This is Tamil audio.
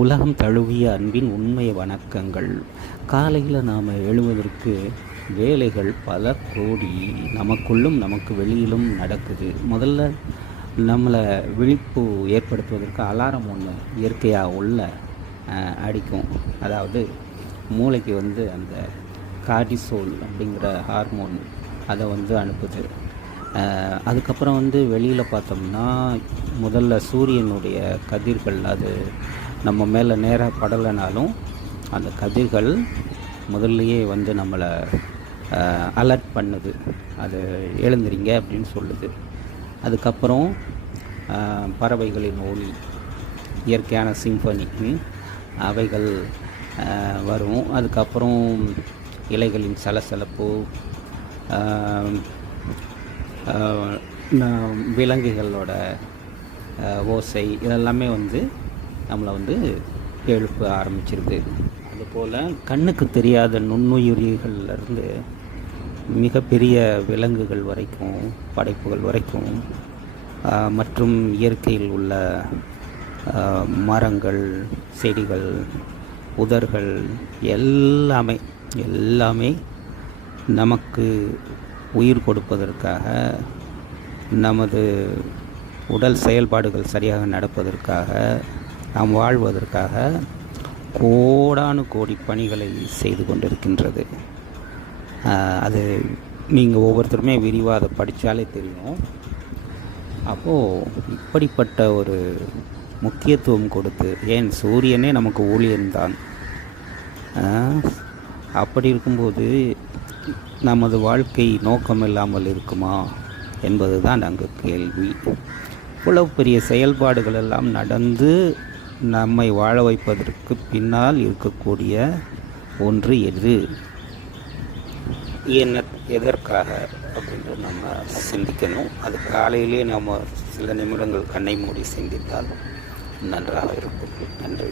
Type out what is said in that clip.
உலகம் தழுவிய அன்பின் உண்மை வணக்கங்கள். காலையில் நாம் எழுவதற்கு வேலைகள் பல கோடி நமக்குள்ளும் நமக்கு வெளியிலும் நடக்குது. முதல்ல நம்மளை விழிப்பு ஏற்படுத்துவதற்கு அலாரம் ஒன்று இயற்கையாக உள்ள அடிக்கும். அதாவது மூளைக்கு அந்த கார்டிசோல் அப்படிங்கிற ஹார்மோன் அதை அனுப்புது. அதுக்கப்புறம் வெளியில் பார்த்தோம்னா முதல்ல சூரியனுடைய கதிர்கள் அது நம்ம மேலே நேராக படலைனாலும் அந்த கதிர்கள் முதல்லையே நம்மளை அலர்ட் பண்ணுது. அது எழுந்துறீங்க அப்படின்னு சொல்லுது. அதுக்கப்புறம் பறவைகளின் ஒலி, இயற்கையான சிம்பனி அவைகள் வரும். அதுக்கப்புறம் இலைகளின் சலசலப்பு, விலங்குகளோட ஓசை, இதெல்லாமே நம்மளை எழுப்ப ஆரம்பிச்சிருது. அதுபோல் கண்ணுக்கு தெரியாத நுண்ணுயிரிகள்லேருந்து மிகப்பெரிய விலங்குகள் வரைக்கும், படைப்புகள் வரைக்கும், மற்றும் இயற்கையில் உள்ள மரங்கள், செடிகள், புதர்கள் எல்லாமே நமக்கு உயிர் கொடுப்பதற்காக, நமது உடல் செயல்பாடுகள் சரியாக நடப்பதற்காக, நாம் வாழ்வதற்காக கோடானு கோடி பணிகளை செய்து கொண்டிருக்கின்றது. அது நீங்கள் ஒவ்வொருத்தருமே விரிவாக அதை படித்தாலே தெரியும். அப்போது இப்படிப்பட்ட ஒரு முக்கியத்துவம் கொடுத்து, ஏன் சூரியனே நமக்கு ஊழியன்தான். அப்படி இருக்கும்போது நமது வாழ்க்கை நோக்கம் இல்லாமல் இருக்குமா என்பது தான் அங்கு கேள்வி. இவ்வளவு பெரிய செயல்பாடுகள் எல்லாம் நடந்து நம்மை வாழ வைப்பதற்கு பின்னால் இருக்கக்கூடிய ஒன்று எதற்காக அப்படின்னு நம்ம சிந்திக்கணும். அது காலையிலே நம்ம சில நிமிடங்கள் கண்ணை மூடி சிந்தித்தால் நன்றாக இருக்கும். நன்றி.